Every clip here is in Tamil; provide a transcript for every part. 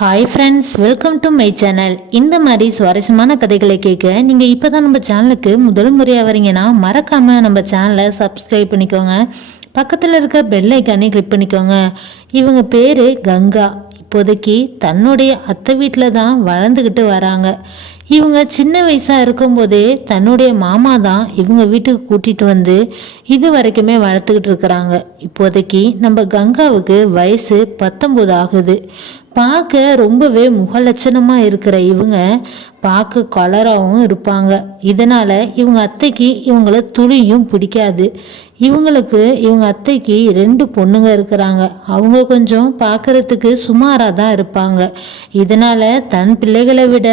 Hi friends welcome to my channel இந்த மாதிரி சுவாரஸ்யமான கதைகளை கேட்க நீங்கள் இப்போ தான் நம்ம சேனலுக்கு முதல் முறையாக வரீங்கன்னா மறக்காமல் நம்ம சேனலை சப்ஸ்கிரைப் பண்ணிக்கோங்க. பக்கத்தில் இருக்க பெல் ஐக்கானே கிளிக் பண்ணிக்கோங்க. இவங்க பேர் கங்கா. இப்போதைக்கு தன்னுடைய அத்தை வீட்டில் தான் வளர்ந்துக்கிட்டு வராங்க. இவங்க சின்ன வயசாக இருக்கும்போதே தன்னுடைய மாமா தான் இவங்க வீட்டுக்கு கூட்டிகிட்டு வந்து இது வரைக்குமே வளர்த்துக்கிட்டு இருக்கிறாங்க. இப்போதைக்கு நம்ம கங்காவுக்கு வயசு பத்தொம்போது ஆகுது. பார்க்க ரொம்பவே முகலட்சணமாக இருக்கிற இவங்க பார்க்க கலராகவும் இருப்பாங்க. இதனால் இவங்க அத்தைக்கு இவங்கள துளியும் பிடிக்காது. இவங்களுக்கு இவங்க அத்தைக்கு ரெண்டு பொண்ணுங்க இருக்கிறாங்க. அவங்க கொஞ்சம் பார்க்கறதுக்கு சுமாராக தான் இருப்பாங்க. இதனால் தன் பிள்ளைகளை விட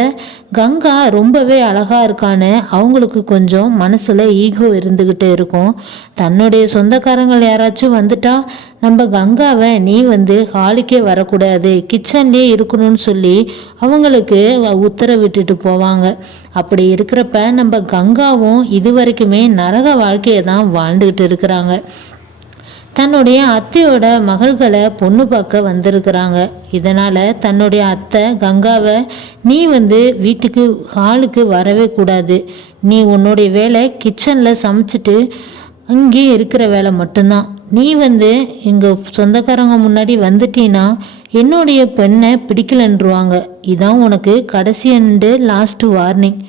கங்கா ரொம்பவே அழகாக இருக்கான்னு அவங்களுக்கு கொஞ்சம் மனசில் ஈகோ இருந்துக்கிட்டு இருக்கும். தன்னுடைய சொந்தக்காரங்கள் யாராச்சும் வந்துட்டா நம்ம கங்காவை நீ வந்து ஹாலுக்கே வரக்கூடாது கிச்சன்லேயே இருக்கணும்னு சொல்லி அவங்களுக்கு உத்தரவிட்டுட்டு போவாங்க. அப்படி இருக்கிறப்ப நம்ம கங்காவும் இது வரைக்குமே நரக வாழ்க்கையை தான் வாழ்ந்துக்கிட்டு இருக்கிறாங்க. தன்னுடைய அத்தையோட மகள்களை பொண்ணு பார்க்க வந்திருக்கிறாங்க. இதனால் தன்னுடைய அத்தை கங்காவை நீ வந்து வீட்டுக்கு ஹாலுக்கு வரவே கூடாது. நீ உன்னுடைய வேலை கிச்சனில் சமைச்சிட்டு அங்கேயே இருக்கிற வேலை மட்டும்தான். நீ வந்து எங்கள் சொந்தக்காரங்க முன்னாடி வந்துட்டீன்னா என்னுடைய பெண்ணை பிடிக்கலன்றுவாங்க. இதான் உனக்கு கடைசி அண்டு லாஸ்ட்டு வார்னிங்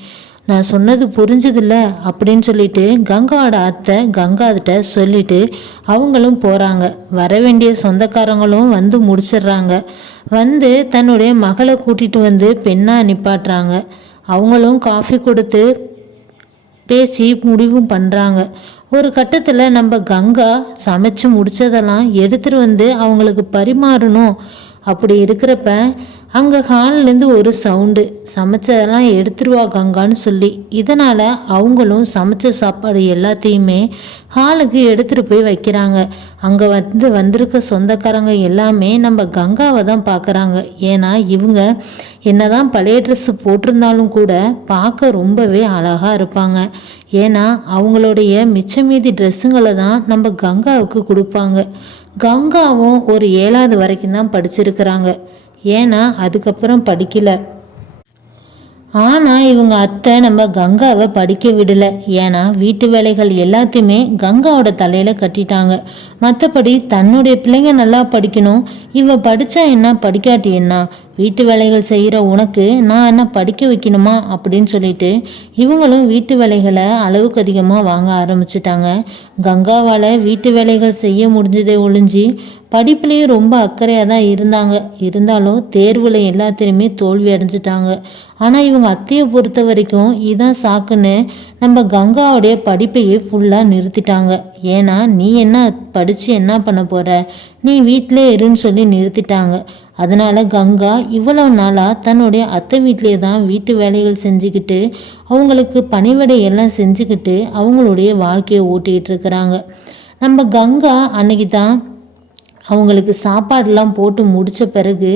நான் சொன்னது புரிஞ்சதில்ல? அப்படின்னு சொல்லிட்டு கங்காவோட அத்தை கங்காதிட்ட சொல்லிட்டு அவங்களும் போகிறாங்க வர வேண்டிய சொந்தக்காரங்களும் வந்து முடிச்சிடுறாங்க. வந்து தன்னுடைய மகளை கூட்டிகிட்டு வந்து பெண்ணாக நிப்பாட்டுறாங்க. அவங்களும் காஃபி கொடுத்து பேசி முடிவும் பண்ணுறாங்க ஒரு கட்டத்தில் நம்ம கங்கா சமைச்சு முடித்ததெல்லாம் எடுத்துகிட்டு வந்து அவங்களுக்கு பரிமாறணும். அப்படி இருக்கிறப்ப அங்கே ஹால்லேருந்து ஒரு சவுண்டு. சமைச்சதெல்லாம் எடுத்துருவா கங்கான்னு சொல்லி. இதனால் அவங்களும் சமைச்ச சாப்பாடு எல்லாத்தையுமே ஹாலுக்கு எடுத்துகிட்டு போய் வைக்கிறாங்க. அங்கே வந்து வந்திருக்க சொந்தக்காரங்க எல்லாமே நம்ம கங்காவை தான் பார்க்குறாங்க ஏன்னா இவங்க என்னதான் பழைய ட்ரெஸ்ஸு போட்டிருந்தாலும் கூட பார்க்க ரொம்பவே அழகாக இருப்பாங்க. ஏன்னா அவங்களுடைய மிச்சமீதி ட்ரெஸ்ஸுங்களை தான் நம்ம கங்காவுக்கு கொடுப்பாங்க. கங்காவும் ஒரு ஏழாவது வரைக்கும் தான் படிச்சிருக்கிறாங்க. ஏன்னா அதுக்கப்புறம் படிக்கல. ஆனால் இவங்க அத்தை நம்ம கங்காவை படிக்க விடலை. ஏன்னா வீட்டு வேலைகள் எல்லாத்தையுமே கங்காவோட தலையில் கட்டிட்டாங்க. மற்றபடி தன்னுடைய பிள்ளைங்க நல்லா படிக்கணும். இவ படித்தா என்ன? படிக்காட்டி என்ன? வீட்டு வேலைகள் செய்கிற உனக்கு நான் என்ன படிக்க வைக்கணுமா? அப்படின்னு சொல்லிட்டு இவங்களும் வீட்டு வேலைகளை அளவுக்கு அதிகமாக வாங்க ஆரம்பிச்சிட்டாங்க. கங்காவால் வீட்டு வேலைகள் செய்ய முடிஞ்சதை ஒழிஞ்சு படிப்புலேயும் ரொம்ப அக்கறையாக தான் இருந்தாங்க. இருந்தாலும் தேர்வில் எல்லாத்திலையுமே தோல்வி அடைஞ்சிட்டாங்க. ஆனால் இவங்க அத்தையை பொறுத்த வரைக்கும் இதான் சாக்குன்னு நம்ம கங்காவுடைய படிப்பையே ஃபுல்லாக நிறுத்திட்டாங்க. ஏன்னா நீ என்ன படி படித்து என்ன பண்ண போகிற நீ வீட்டிலே இருன்னு சொல்லி நிறுத்திட்டாங்க. அதனால் கங்கா இவ்வளோ நாளாக தன்னுடைய அத்தை வீட்டிலே தான் வீட்டு வேலைகள் செஞ்சுக்கிட்டு அவங்களுக்கு பணிவிடை எல்லாம் செஞ்சுக்கிட்டு அவங்களுடைய வாழ்க்கையை ஓட்டிகிட்டு இருக்கிறாங்க. நம்ம கங்கா அன்னைக்கு தான் அவங்களுக்கு சாப்பாடெல்லாம் போட்டு முடித்த பிறகு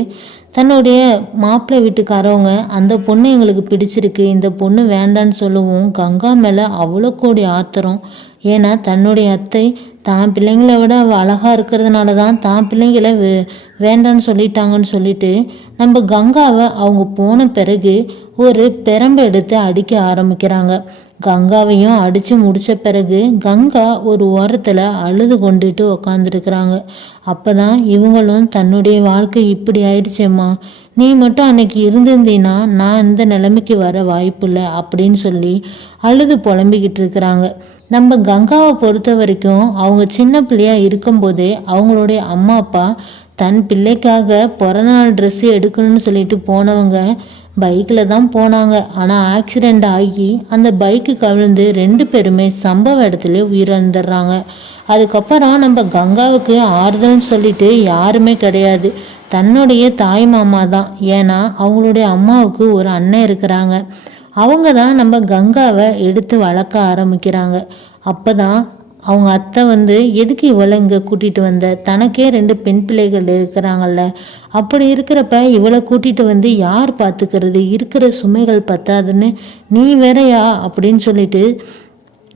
தன்னுடைய மாப்பிள்ளை வீட்டுக்காரவங்க அந்த பொண்ணு எங்களுக்கு பிடிச்சிருக்கு இந்த பொண்ணு வேண்டான்னு சொல்லவும் கங்கா மேலே அவ்வளோ கோடி ஆத்திரம். ஏன்னா தன்னுடைய அத்தை தான் பிள்ளைங்களை விட அவள் அழகாக இருக்கிறதுனால தான் தான் பிள்ளைங்களை வே வேண்டான்னு சொல்லிட்டாங்கன்னு சொல்லிட்டு நம்ம கங்காவை அவங்க போன பிறகு ஒரு பெரம்பு எடுத்து அடிக்க ஆரம்பிக்கிறாங்க. கங்காவையும் அடித்து முடித்த பிறகு கங்கா ஒரு ஓரத்தில் அழுது கொண்டுட்டு உக்காந்துருக்குறாங்க. அப்போ தான் இவங்களும் தன்னுடைய வாழ்க்கை இப்படி ஆயிடுச்சேம்மா. நீ மட்டும் அன்னைக்கு இருந்திருந்தீன்னா நான் இந்த நிலைமைக்கு வர வாய்ப்பில்லை அப்படின்னு சொல்லி அழுது புலம்பிக்கிட்டு இருக்கிறாங்க. நம்ம கங்காவை பொறுத்த வரைக்கும் அவங்க சின்ன பிள்ளையாக இருக்கும்போதே அவங்களுடைய அம்மா அப்பா தன் பிள்ளைக்காக பிறந்தநாள் ட்ரெஸ்ஸு எடுக்கணும்னு சொல்லிட்டு போனவங்க பைக்கில் தான் போனாங்க. ஆனால் ஆக்சிடெண்ட் ஆகி அந்த பைக்கு கவிழ்ந்து ரெண்டு பேருமே சம்பவ இடத்துல உயிரிழந்துடுறாங்க. அதுக்கப்புறம் நம்ம கங்காவுக்கு ஆறுதல்னு சொல்லிட்டு யாருமே கிடையாது. தன்னுடைய தாய் மாமா தான். ஏன்னா அவங்களுடைய அம்மாவுக்கு ஒரு அண்ணன் இருக்கிறாங்க. அவங்க தான் நம்ம கங்காவை எடுத்து வளர்க்க ஆரம்பிக்கிறாங்க. அப்போ தான் அவங்க அத்தை வந்து எதுக்கு இவளை இங்கே கூட்டிகிட்டு வந்த? தனக்கே ரெண்டு பெண் பிள்ளைகள் இருக்கிறாங்கல்ல. அப்படி இருக்கிறப்ப இவளை கூட்டிகிட்டு வந்து யார் பார்த்துக்கிறது இருக்கிற சுமைகள் பத்தாதுன்னு நீ வேறையா? அப்படின்னு சொல்லிட்டு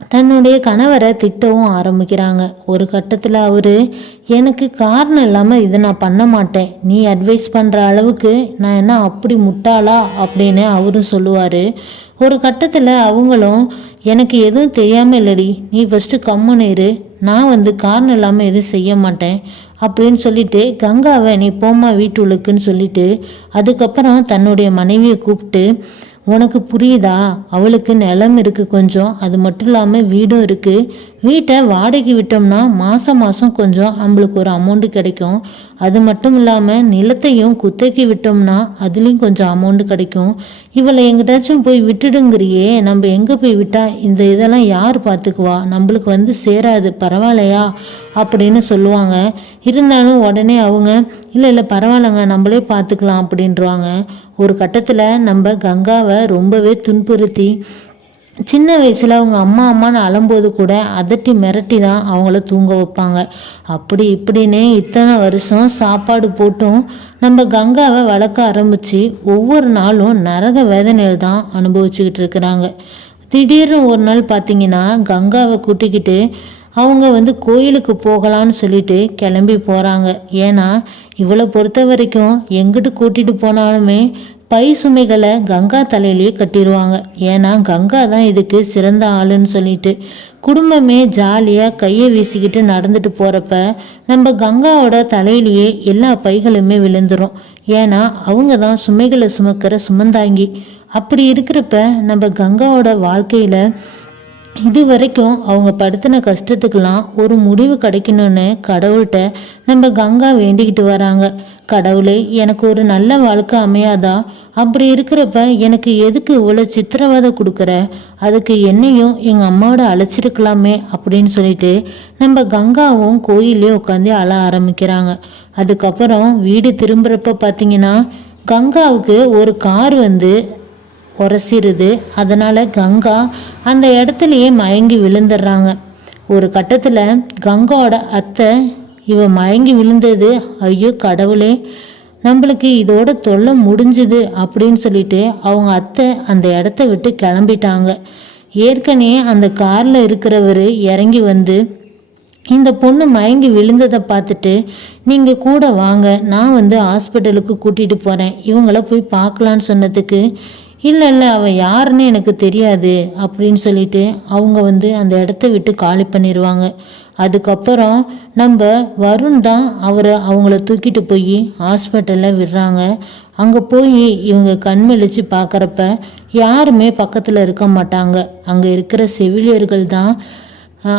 தன்னுடைய கணவரை திட்டவும் ஆரம்பிக்கிறாங்க. ஒரு கட்டத்தில் அவர் எனக்கு காரணம் இல்லாமல் இதை நான் பண்ண மாட்டேன். நீ அட்வைஸ் பண்ணுற அளவுக்கு நான் என்ன அப்படி முட்டாளா? அப்படின்னு அவரும் சொல்லுவார். ஒரு கட்டத்தில் அவங்களும் எனக்கு எதுவும் தெரியாமல் இல்லடி. நீ ஃபஸ்ட்டு கம்முன்னு இரு. நான் வந்து காரணம் இல்லாமல் எதுவும் செய்ய மாட்டேன். அப்படின்னு சொல்லிட்டு கங்காவை நீ போம்மா வீட்டுள்ளுக்குன்னு சொல்லிட்டு அதுக்கப்புறம் தன்னுடைய மனைவியை கூப்பிட்டு உனக்கு புரியுதா? அவளுக்கு நிலம் இருக்குது கொஞ்சம். அது மட்டும் இல்லாமல் வீடும் இருக்குது வீட்டை வாடகைக்கு விட்டோம்னா மாதம் மாதம் கொஞ்சம் நம்மளுக்கு ஒரு அமௌண்ட்டு கிடைக்கும். அது மட்டும் இல்லாமல் நிலத்தையும் குத்தகைக்கு விட்டோம்னா அதுலேயும் கொஞ்சம் அமௌண்ட்டு கிடைக்கும். இவளை எங்கிட்டாச்சும் போய் விட்டுடுங்கிறியே. நம்ம எங்கே போய் விட்டா? இந்த இதெல்லாம் யார் பார்த்துக்குவா? நம்மளுக்கு வந்து சேராது. பரவாயில்லையா? அப்படின்னு சொல்லுவாங்க. இருந்தாலும் உடனே அவங்க இல்லை இல்லை பரவாயில்லைங்க நம்மளே பார்த்துக்கலாம் அப்படின்றவாங்க ஒரு கட்டத்தில் நம்ம கங்காவை ரொம்பவே துன்புறுத்தி சின்ன வயசில் அவங்க அம்மா அம்மான்னு அழும்போது கூட அதட்டி மிரட்டி தான் அவங்கள தூங்க வைப்பாங்க. அப்படி இப்படின்னு இத்தனை வருஷம் சாப்பாடு போட்டும் நம்ம கங்காவை வளர்க்க ஆரம்பித்து ஒவ்வொரு நாளும் நரக வேதனையில் தான் அனுபவிச்சுக்கிட்டு இருக்கிறாங்க. திடீர்னு ஒரு நாள் பார்த்தீங்கன்னா கங்காவை கூட்டிக்கிட்டு அவங்க வந்து கோயிலுக்கு போகலான்னு சொல்லிட்டு கிளம்பி போகிறாங்க ஏன்னா இவளை பொறுத்த வரைக்கும் எங்கிட்டு கூட்டிகிட்டு போனாலுமே பை சுமைகளை கங்கா தலையிலேயே கட்டிடுவாங்க ஏன்னா கங்கா தான் இதுக்கு சிறந்த ஆளுன்னு சொல்லிட்டு குடும்பமே ஜாலியாக கையை வீசிக்கிட்டு நடந்துட்டு போகிறப்ப நம்ம கங்காவோட தலையிலேயே எல்லா பைகளுமே விழுந்துடும் ஏன்னா அவங்க தான் சுமைகளை சுமக்கிற சுமந்தாங்கி. அப்படி இருக்கிறப்ப நம்ம கங்காவோட வாழ்க்கையில் இது வரைக்கும் அவங்க படுத்தின கஷ்டத்துக்கெல்லாம் ஒரு முடிவு கிடைக்கணும்னு கடவுள்கிட்ட நம்ம கங்கா வேண்டிக்கிட்டு வராங்க. கடவுளே எனக்கு ஒரு நல்ல வாழ்க்கை அமையாதா? அப்படி இருக்கிறப்ப எனக்கு எதுக்கு இவ்வளோ சித்திரவதை கொடுக்குற? அதுக்கு என்னையும் எங்கள் அம்மாவோட அழைச்சிருக்கலாமே அப்படின்னு சொல்லிட்டு நம்ம கங்காவும் கோயிலே உட்காந்து அழ ஆரம்பிக்கிறாங்க. அதுக்கப்புறம் வீடு திரும்புகிறப்ப பார்த்தீங்கன்னா கங்காவுக்கு ஒரு கார் வந்து உரசிருது. அதனால் கங்கா அந்த இடத்துலையே மயங்கி விழுந்துடுறாங்க. ஒரு கட்டத்தில் கங்காவோட அத்தை இவ மயங்கி விழுந்தது. ஐயோ கடவுளே. நம்மளுக்கு இதோட தொல்லை முடிஞ்சுது அப்படின்னு சொல்லிட்டு அவங்க அத்தை அந்த இடத்த விட்டு கிளம்பிட்டாங்க. ஏற்கனவே அந்த காரில் இருக்கிறவர் இறங்கி வந்து இந்த பொண்ணு மயங்கி விழுந்ததை பார்த்துட்டு நீங்கள் கூட வாங்க. நான் வந்து ஹாஸ்பிட்டலுக்கு கூட்டிகிட்டு போகிறேன் இவங்கள போய் பார்க்கலான்னு சொன்னதுக்கு இல்லை இல்லை அவள் யாருன்னு எனக்கு தெரியாது அப்படின்னு சொல்லிட்டு அவங்க வந்து அந்த இடத்த விட்டு காலி பண்ணிடுவாங்க அதுக்கப்புறம் நம்ம வருண் தான் அவரை அவங்கள தூக்கிட்டு போய் ஹாஸ்பிட்டலில் விடுறாங்க. அங்கே போய் இவங்க கண்மெழிச்சு பார்க்குறப்ப யாருமே பக்கத்தில் இருக்க மாட்டாங்க. அங்கே இருக்கிற செவிலியர்கள் தான்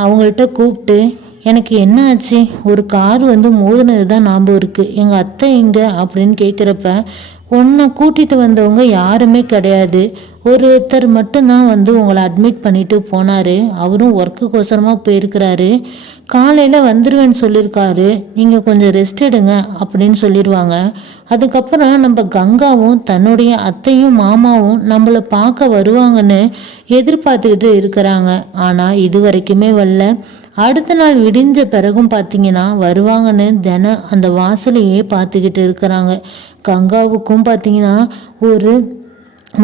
அவங்கள்ட்ட கூப்பிட்டு எனக்கு என்ன ஆச்சு? ஒரு கார் வந்து மோதினது தான் ஞாபகம் இருக்குது எங்கள் அத்தை இங்கே அப்படின்னு கேட்குறப்ப உன்னை கூட்டிகிட்டு வந்தவங்க யாருமே கிடையாது. ஒருத்தர் மட்டும்தான் வந்து உங்களை அட்மிட் பண்ணிட்டு போனார். அவரும் ஒர்க்குக்கோசரமாக போயிருக்கிறாரு. காலையில் வந்துடுவேன்னு சொல்லியிருக்காரு நீங்கள் கொஞ்சம் ரெஸ்ட் எடுங்க அப்படின்னு சொல்லிடுவாங்க அதுக்கப்புறம் நம்ம கங்காவும் தன்னுடைய அத்தையும் மாமாவும் நம்மளை பார்க்க வருவாங்கன்னு எதிர்பார்த்துக்கிட்டு இருக்கிறாங்க. ஆனால் இது வரைக்குமே வரல. அடுத்த நாள் விடிஞ்ச பிறகும் பார்த்தீங்கன்னா வருவாங்கன்னு தினம் அந்த வாசலையே பார்த்துக்கிட்டு இருக்கிறாங்க. கங்காவுக்கும் பார்த்தீங்கன்னா ஒரு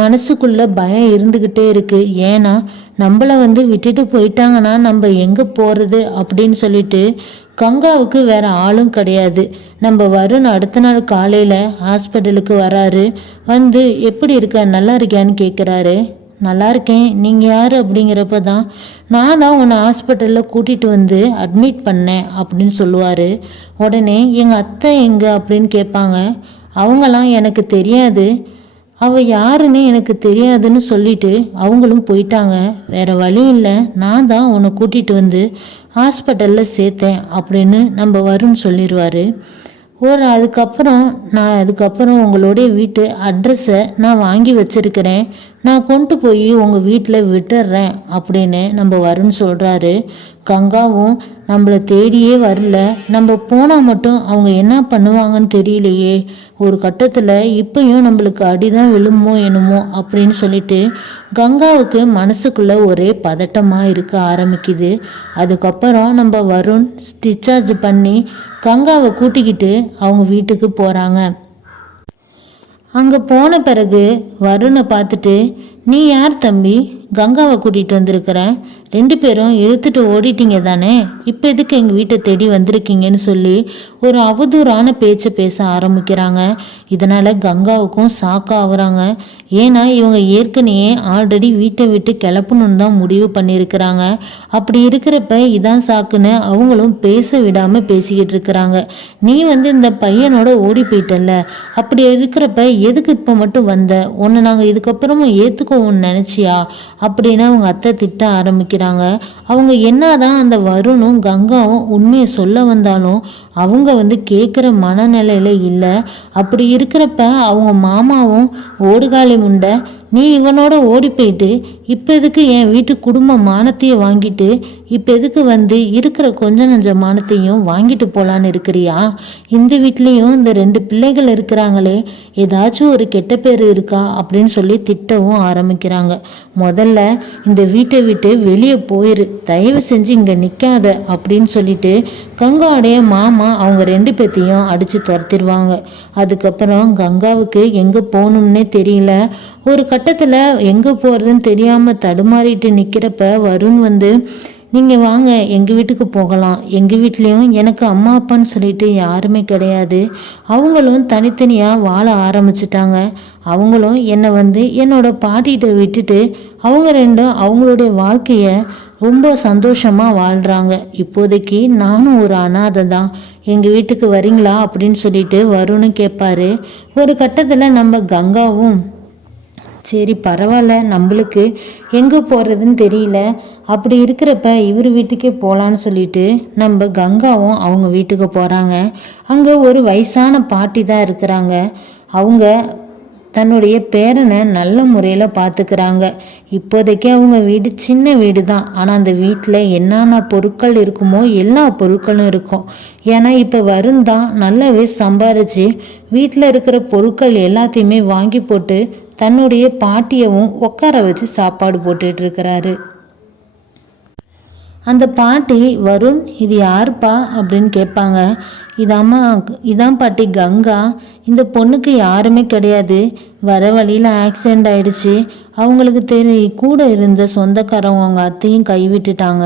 மனசுக்குள்ள பயம் இருந்துக்கிட்டே இருக்கு. ஏன்னா நம்மளை வந்து விட்டுட்டு போயிட்டாங்கன்னா நம்ம எங்கே போகிறது அப்படின்னு சொல்லிட்டு கங்காவுக்கு வேற ஆளும் கிடையாது. நம்ம வருண் அடுத்த நாள் காலையில் ஹாஸ்பிட்டலுக்கு வராரு. வந்து எப்படி இருக்க? நல்லா இருக்கியான்னு கேட்குறாரு நல்லா இருக்கேன். நீங்கள் யார்? அப்படிங்கிறப்ப தான் நான் தான் உன்னை ஹாஸ்பிட்டலில் கூட்டிகிட்டு வந்து அட்மிட் பண்ணேன் அப்படின்னு சொல்லுவார். உடனே எங்கள் அத்தை எங்கே? அப்படின்னு கேட்பாங்க. அவங்களாம் எனக்கு தெரியாது. அவள் யாருன்னு எனக்கு தெரியாதுன்னு சொல்லிட்டு அவங்களும் போயிட்டாங்க. வேற வழி இல்லை. நான் தான் உன்னை கூட்டிகிட்டு வந்து ஹாஸ்பிட்டலில் சேர்த்தேன் அப்படின்னு நம்ம வரும்னு சொல்லிடுவார் ஒரு அதுக்கப்புறம் நான் அதுக்கப்புறம் உங்களுடைய வீட்டு அட்ரஸை நான் வாங்கி வச்சிருக்கிறேன். நான் கொண்டு போய் உங்கள் வீட்டில் விட்டுறேன் அப்படின்னு நம்ம வருண் சொல்கிறாரு கங்காவும் நம்மளை தேடியே வரல. நம்ம போனால் மட்டும் அவங்க என்ன பண்ணுவாங்கன்னு தெரியலையே. ஒரு கட்டத்தில் இப்பயும் நம்மளுக்கு அடிதான் விழுமோ என்னமோ அப்படின்னு சொல்லிட்டு கங்காவுக்கு மனசுக்குள்ள ஒரே பதட்டமாக இருக்க ஆரம்பிக்குது. அதுக்கப்புறம் நம்ம வருண் டிஸ்சார்ஜ் பண்ணி கங்காவை கூட்டிக்கிட்டு அவங்க வீட்டுக்கு போகிறாங்க அங்கே போன பிறகு வருணை பார்த்துட்டு நீ யார் தம்பி? கங்காவை கூட்டிகிட்டு வந்திருக்கிறேன் ரெண்டு பேரும் இழுத்துட்டு ஓடிட்டீங்க தானே? இப்போ எதுக்கு எங்கள் வீட்டை தேடி வந்திருக்கீங்கன்னு சொல்லி ஒரு அவதூறான பேச்சை பேச ஆரம்பிக்கிறாங்க. இதனால் கங்காவுக்கும் சாக்கா ஆகுறாங்க. ஏன்னா இவங்க ஏற்கனவே ஆல்ரெடி வீட்டை விட்டு கிளப்பணும்னு தான் முடிவு பண்ணியிருக்கிறாங்க. அப்படி இருக்கிறப்ப இதான் சாக்குன்னு அவங்களும் பேச விடாமல் பேசிக்கிட்டு இருக்கிறாங்க. நீ வந்து இந்த பையனோட ஓடி போயிட்டல்ல. அப்படி இருக்கிறப்ப எதுக்கு இப்போ மட்டும் வந்த? உன்னை நாங்கள் இதுக்கப்புறமும் ஏற்றுக்கோன்னு நினச்சியா? அப்படின்னு அவங்க அத்தை திட்ட ஆரம்பிக்கிறாங்க. அவங்க என்னதான் அந்த வருணும் கங்காவும் உண்மையை சொல்ல வந்தாலும் அவங்க வந்து கேட்குற மனநிலையில இல்லை. அப்படி இருக்கிறப்ப அவங்க மாமாவும் ஓடுகாலி முண்டை நீ இவனோட ஓடி போயிட்டு இப்போ எதுக்கு என் வீட்டு குடும்ப மானத்தையே வாங்கிட்டு இப்போ எதுக்கு வந்து இருக்கிற கொஞ்ச நஞ்ச மானத்தையும் வாங்கிட்டு போகலான்னு இருக்கிறியா? இந்த வீட்லேயும் இந்த ரெண்டு பிள்ளைகள் இருக்கிறாங்களே ஏதாச்சும் ஒரு கெட்ட பேர் இருக்கா அப்படின்னு சொல்லி திட்டவும் ஆரம்பிக்கிறாங்க. முதல்ல இந்த வீட்டை விட்டு வெளியே போயிரு தயவு செஞ்சு இங்கே நிற்காத அப்படின்னு சொல்லிட்டு கங்காவுடைய மாமா அவங்க ரெண்டு பேத்தையும் அடித்து துரத்திடுவாங்க. அதுக்கப்புறம் கங்காவுக்கு எங்கே போகணும்னே தெரியல. ஒரு கட்டத்தில் எங்கே போகிறதுன்னு தெரியாமல் தடுமாறிட்டு நிற்கிறப்ப வருண் வந்து நீங்கள் வாங்க எங்கள் வீட்டுக்கு போகலாம். எங்கள் வீட்லேயும் எனக்கு அம்மா அப்பான்னு சொல்லிட்டு யாருமே கிடையாது. அவங்களும் தனித்தனியாக வாழ ஆரம்பிச்சிட்டாங்க. அவங்களும் என்னை வந்து என்னோட பாட்டிகிட்ட விட்டுட்டு அவங்க ரெண்டும் அவங்களுடைய வாழ்க்கையை ரொம்ப சந்தோஷமாக வாழ்கிறாங்க இப்போதைக்கு நானும் ஒரு அனாதை தான். எங்கள் வீட்டுக்கு வரீங்களா அப்படின்னு சொல்லிட்டு வருன்னு கேட்பாரு ஒரு கட்டத்தில் நம்ம கங்காவும் சரி பரவாயில்ல நம்மளுக்கு எங்கே போகிறதுன்னு தெரியல. அப்படி இருக்கிறப்ப இவர் வீட்டுக்கே போகலான்னு சொல்லிட்டு நம்ம கங்காவும் அவங்க வீட்டுக்கு போகிறாங்க அங்கே ஒரு வயசான பாட்டி தான் இருக்கிறாங்க. அவங்க தன்னுடைய பேரனை நல்ல முறையில் பார்த்துக்கிறாங்க இப்போதைக்கு அவங்க வீடு சின்ன வீடு தான் ஆனால் அந்த வீட்டில் என்னென்ன பொருட்கள் இருக்குமோ எல்லா பொருட்களும் இருக்கும். ஏன்னா இப்போ வருண் தான் நல்லாவே சம்பாரிச்சு வீட்டில் இருக்கிற பொருட்கள் எல்லாத்தையுமே வாங்கி போட்டு தன்னுடைய பாட்டியவும் உட்கார வச்சு சாப்பாடு போட்டுட்டு இருக்கிறாரு. அந்த பாட்டி வருண் இது யாருப்பா? அப்படின்னு கேட்பாங்க. இதாம்மா இதான் பாட்டி கங்கா. இந்த பொண்ணுக்கு யாருமே கிடையாது. வர வழியில் ஆக்சிடெண்ட் ஆயிடுச்சு. அவங்களுக்கு தெரி கூட இருந்த சொந்தக்காரவங்க அவங்க அத்தையும் கைவிட்டுட்டாங்க.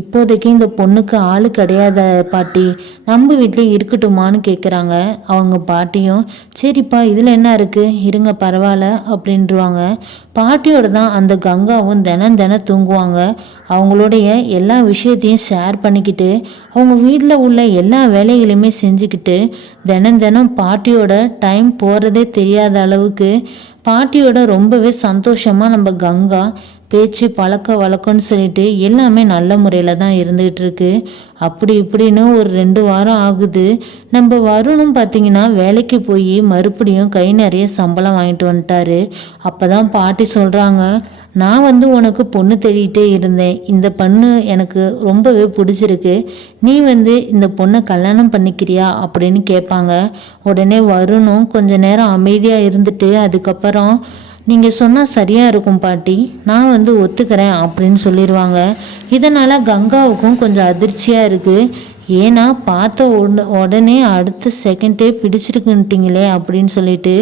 இப்போதைக்கு இந்த பொண்ணுக்கு ஆள் கிடையாத பாட்டி நம்ம வீட்லேயே இருக்கட்டுமான்னு கேட்குறாங்க அவங்க பாட்டியும் சரிப்பா இதில் என்ன இருக்குது இருங்க பரவாயில்ல அப்படின்றவாங்க. பாட்டியோட தான் அந்த கங்காவும் தினம் தினம் தூங்குவாங்க. அவங்களுடைய எல்லா விஷயத்தையும் ஷேர் பண்ணிக்கிட்டு அவங்க வீட்டில் உள்ள எல்லா வேலைகளையுமே செஞ்சுக்கிட்டு தினம் தினம் பாட்டியோட டைம் போகிறதே தெரியாத அளவுக்கு பாட்டியோட ரொம்பவே சந்தோஷமாக நம்ம கங்கா பேச்சு பழக்க வழக்கம்னு சொல்லிட்டு எல்லாமே நல்ல முறையில் தான் இருந்துகிட்டு இருக்கு. அப்படி இப்படின்னு ஒரு ரெண்டு வாரம் ஆகுது. நம்ம வருணும் பார்த்தீங்கன்னா வேலைக்கு போய் மறுபடியும் கை நிறைய சம்பளம் வாங்கிட்டு வந்துட்டாரு. அப்போ தான் பாட்டி சொல்கிறாங்க நான் வந்து உனக்கு பொண்ணு தேடிட்டே இருந்தேன். இந்த பொண்ணு எனக்கு ரொம்பவே பிடிச்சிருக்கு. நீ வந்து இந்த பொண்ணை கல்யாணம் பண்ணிக்கிறியா? அப்படின்னு கேட்பாங்க. உடனே வருணும் கொஞ்ச நேரம் அமைதியாக இருந்துட்டு அதுக்கப்புறம் நீங்கள் சொன்னால் சரியாக இருக்கும் பாட்டி. நான் வந்து ஒத்துக்கிறேன் அப்படின்னு சொல்லிடுவாங்க இதனால் கங்காவுக்கும் கொஞ்சம் அதிர்ச்சியாக இருக்குது ஏன்னா பார்த்த உடனே உடனே அடுத்த செகண்டே பிடிச்சிருக்குன்ட்டிங்களே அப்படின்னு சொல்லிட்டு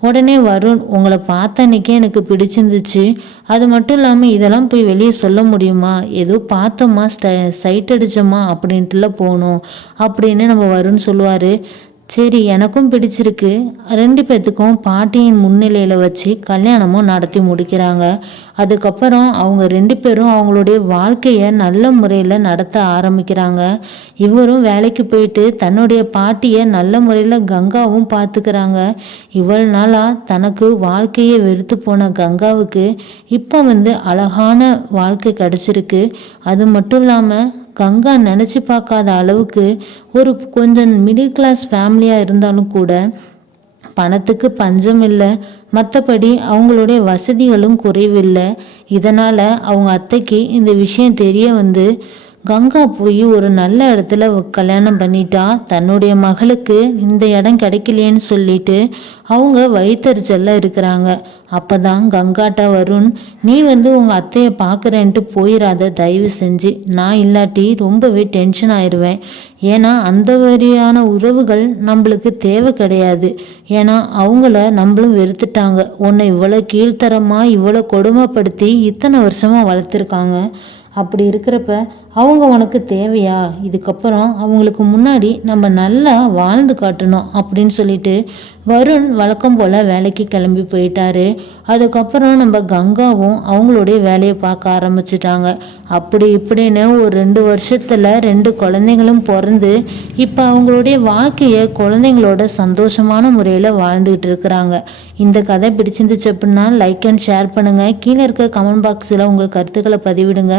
உடனே வருண் உங்களை பார்த்த அன்னைக்கே எனக்கு பிடிச்சிருந்துச்சு. அது மட்டும் இல்லாமல் இதெல்லாம் போய் வெளியே சொல்ல முடியுமா? ஏதோ பார்த்தோமா சைட் அடித்தோமா அப்படின்ட்டுலாம் போகணும் அப்படின்னு நம்ம வருண் சொல்லுவார். சரி எனக்கும் பிடிச்சிருக்கு. ரெண்டு பேர்த்துக்கும் பாட்டியின் முன்னிலையில் வச்சு கல்யாணமும் நடத்தி முடிக்கிறாங்க. அதுக்கப்புறம் அவங்க ரெண்டு பேரும் அவங்களுடைய வாழ்க்கையை நல்ல முறையில் நடத்த ஆரம்பிக்கிறாங்க. இவரும் வேலைக்கு போயிட்டு தன்னுடைய பாட்டியை நல்ல முறையில் கங்காவும் பார்த்துக்கிறாங்க இவ்வளவு நாளாக தனக்கு வாழ்க்கையை வெறுத்து போன கங்காவுக்கு இப்போ வந்து அழகான வாழ்க்கை கிடச்சிருக்கு. அது மட்டும் இல்லாமல் கங்கா நினச்சி பார்க்காத அளவுக்கு ஒரு கொஞ்சம் மிடில் கிளாஸ் ஃபேமிலியாக இருந்தாலும் கூட பணத்துக்கு பஞ்சம் இல்லை. மற்றபடி அவங்களுடைய வசதிகளும் குறைவில்லை. இதனால் அவங்க அத்தைக்கு இந்த விஷயம் தெரிய வந்து கங்கா போய் ஒரு நல்ல இடத்துல கல்யாணம் பண்ணிட்டா தன்னுடைய மகளுக்கு இந்த இடம் கிடைக்கலையேன்னு சொல்லிட்டு அவங்க வயிற்றுச்சல்ல இருக்கிறாங்க. அப்பதான் கங்காட்டா வருண் நீ வந்து உங்க அத்தையை பார்க்குறேன்ட்டு போயிடாத தயவு செஞ்சு. நான் இல்லாட்டி ரொம்பவே டென்ஷன் ஆயிடுவேன் ஏன்னா அந்த மாதிரியான உறவுகள் நம்மளுக்கு தேவை கிடையாது. ஏன்னா அவங்கள நம்மளும் வெறுத்துட்டாங்க. உன்னை இவ்வளோ கீழ்த்தரமாக இவ்வளோ கொடுமைப்படுத்தி இத்தனை வருஷமாக வளர்த்துருக்காங்க. அப்படி இருக்கிறப்ப அவங்க உனக்கு தேவையா? இதுக்கப்புறம் அவங்களுக்கு முன்னாடி நம்ம நல்லா வாழ்ந்து காட்டணும் அப்படின்னு சொல்லிட்டு வருண் வழக்கம் போல் வேலைக்கு கிளம்பி போயிட்டாரு. அதுக்கப்புறம் நம்ம கங்காவும் அவங்களுடைய வேலையை பார்க்க ஆரம்பிச்சிட்டாங்க. அப்படி இப்படின்னு ஒரு ரெண்டு வருஷத்தில் ரெண்டு குழந்தைங்களும் பிறந்து இப்போ அவங்களுடைய வாழ்க்கையை குழந்தைங்களோட சந்தோஷமான முறையில் வாழ்ந்துக்கிட்டு இருக்கிறாங்க. இந்த கதை பிடிச்சிருந்துச்சு அப்படின்னா லைக் அண்ட் ஷேர் பண்ணுங்கள் கீழே இருக்க கமெண்ட் பாக்ஸில் உங்கள் கருத்துக்களை பதிவிடுங்க.